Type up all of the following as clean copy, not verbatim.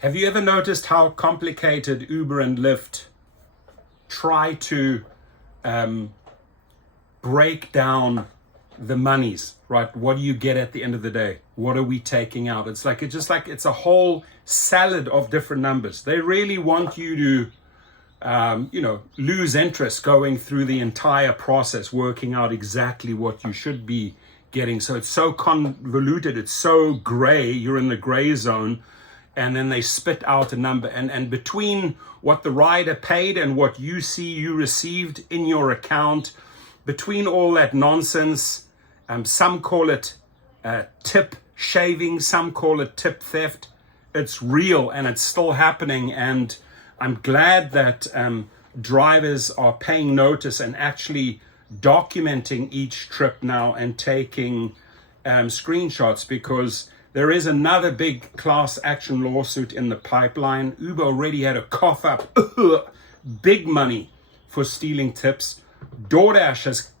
Have you ever noticed how complicated Uber and Lyft try to break down the monies, right? What do you get at the end of the day? What are we taking out? It's a whole salad of different numbers. They really want you to lose interest going through the entire process, working out exactly what you should be getting. So it's so convoluted, it's so gray, you're in the gray zone, and then they spit out a number. And between what the rider paid and what you see you received in your account, between all that nonsense, some call it tip shaving, some call it tip theft. It's real and it's still happening. And I'm glad that drivers are paying notice and actually documenting each trip now and taking screenshots, because there is another big class action lawsuit in the pipeline. Uber already had a cough up big money for stealing tips. DoorDash has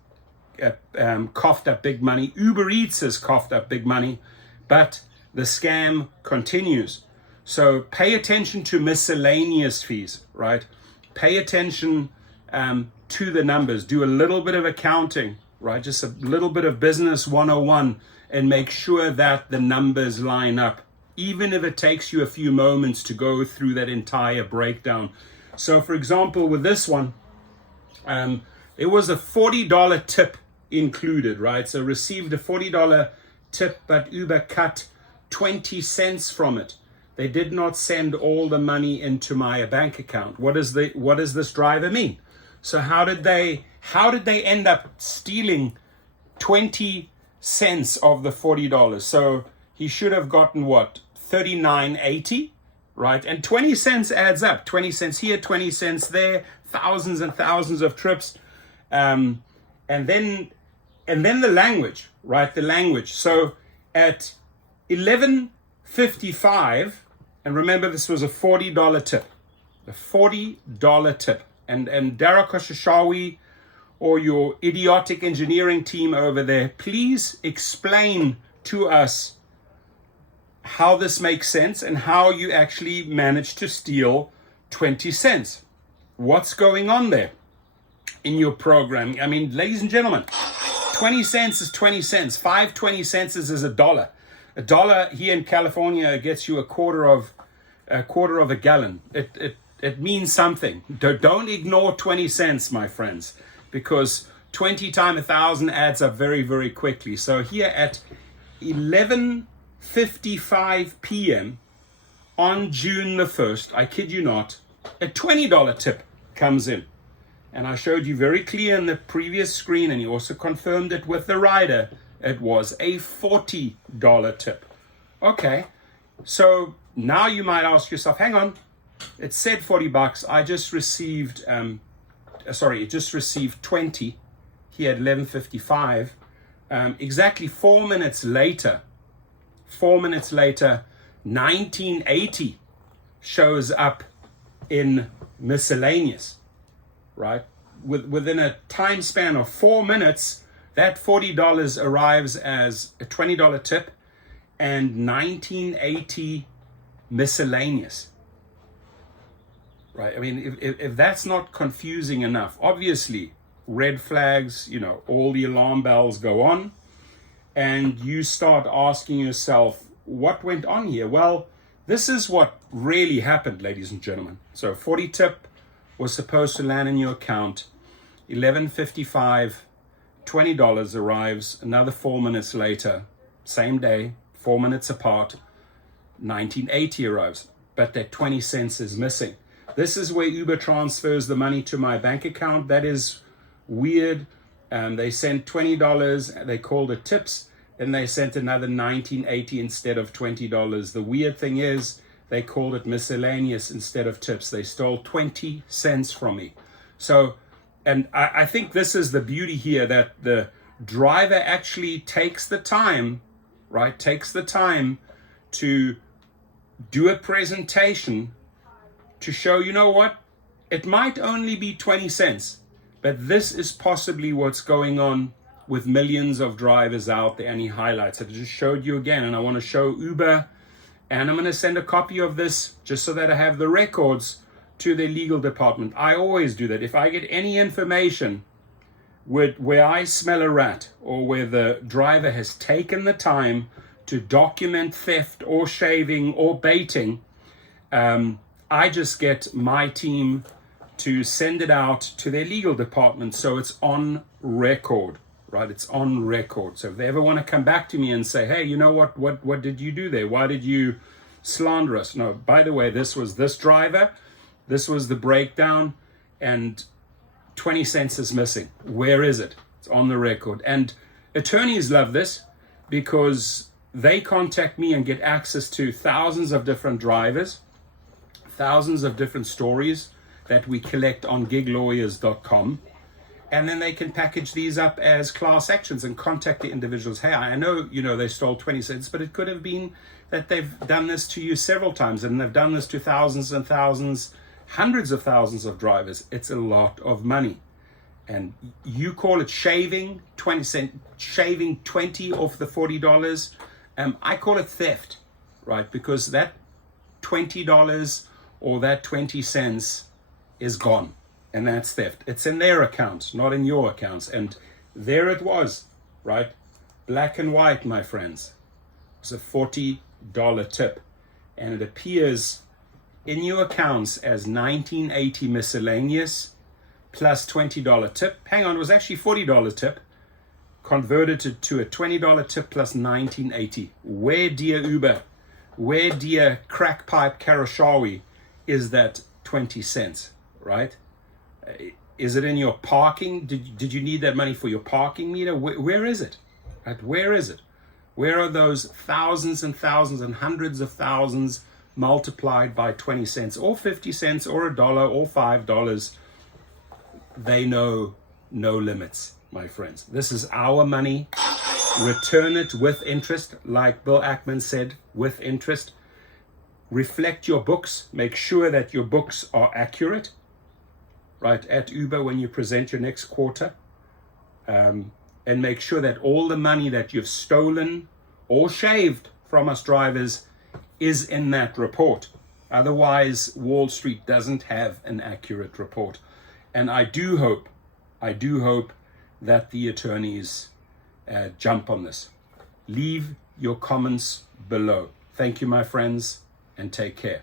coughed up big money. Uber Eats has coughed up big money, but the scam continues. So pay attention to miscellaneous fees, right? Pay attention to the numbers. Do a little bit of accounting, right? Just a little bit of business 101, and make sure that the numbers line up, even if it takes you a few moments to go through that entire breakdown. So for example, with this one, it was a $40 tip included, right? So received a $40 tip, but Uber cut 20 cents from it. They did not send all the money into my bank account. What does this driver mean? So how did they end up stealing 20 cents of the $40? So he should have gotten what? $39.80, right? And 20 cents adds up. 20 cents here, 20 cents there, thousands and thousands of trips. And then the language, right? The language. So at 11:55, and remember this was a $40 tip. A $40 tip. And Dara Koshashawi or your idiotic engineering team over there, please explain to us how this makes sense and how you actually managed to steal 20 cents. What's going on there in your program? I mean, ladies and gentlemen, 20 cents is 20 cents. 20 cents is $1. $1 here in California gets you a quarter of a gallon. It means something. Don't ignore 20 cents, my friends, because 20 times 1,000 adds up very, very quickly. So here at 11:55 p.m. on June the 1st, I kid you not, a $20 tip comes in. And I showed you very clear in the previous screen, and you also confirmed it with the rider, it was a $40 tip. Okay, so now you might ask yourself, hang on, it said $40. I just received, it just received 20 here at 11:55. Exactly 4 minutes later, 1980 shows up in miscellaneous, right? Within a time span of 4 minutes, that $40 arrives as a $20 tip and 1980 miscellaneous. Right? I mean, if that's not confusing enough, obviously red flags, all the alarm bells go on, and you start asking yourself, what went on here? Well, this is what really happened, ladies and gentlemen. So 40 tip was supposed to land in your account, 11:55, $20 arrives, another 4 minutes later, same day, 4 minutes apart, 1980 arrives, but that 20 cents is missing. This is where Uber transfers the money to my bank account. That is weird. They sent $20, they called it tips, and they sent another $19.80 instead of $20. The weird thing is they called it miscellaneous instead of tips. They stole 20 cents from me. So, and I think this is the beauty here, that the driver actually takes the time, right? Takes the time to do a presentation to show, you know what, it might only be 20 cents, but this is possibly what's going on with millions of drivers out there. And he highlights it. I just showed you again, and I want to show Uber And I'm going to send a copy of this just so that I have the records to their legal department. I always do that. If I get any information where I smell a rat, or where the driver has taken the time to document theft or shaving or baiting, I just get my team to send it out to their legal department so it's on record, right? It's on record. So if they ever want to come back to me and say, hey, you know what did you do there? Why did you slander us? No, by the way, this was this driver, this was the breakdown, and 20 cents is missing. Where is it? It's on the record. And attorneys love this because they contact me and get access to thousands of different drivers, thousands of different stories that we collect on giglawyers.com. And then they can package these up as class actions and contact the individuals. Hey, I know, they stole 20 cents, but it could have been that they've done this to you several times, and they've done this to thousands and thousands, hundreds of thousands of drivers. It's a lot of money. And you call it shaving 20 off the $40. I call it theft, right? Because that $20 or that 20 cents is gone, and that's theft. It's in their accounts, not in your accounts. And there it was, right? Black and white, my friends. It's a $40 tip, and it appears in your accounts as $19.80 miscellaneous plus $20 tip. Hang on, it was actually $40 tip converted to a $20 tip plus $19.80. Where, dear Uber, where, dear crack pipe Karashawi, is that 20 cents, right? Is it in your parking? Did you need that money for your parking meter? Where is it? Right? Where is it? Where are those thousands and thousands and hundreds of thousands multiplied by 20 cents or 50 cents or $1 or $5? They know no limits, my friends. This is our money. Return it with interest, like Bill Ackman said, with interest. Reflect your books. Make sure that your books are accurate, right, at Uber when you present your next quarter. And make sure that all the money that you've stolen or shaved from us drivers is in that report. Otherwise, Wall Street doesn't have an accurate report. And I do hope that the attorneys jump on this. Leave your comments below. Thank you, my friends, and take care.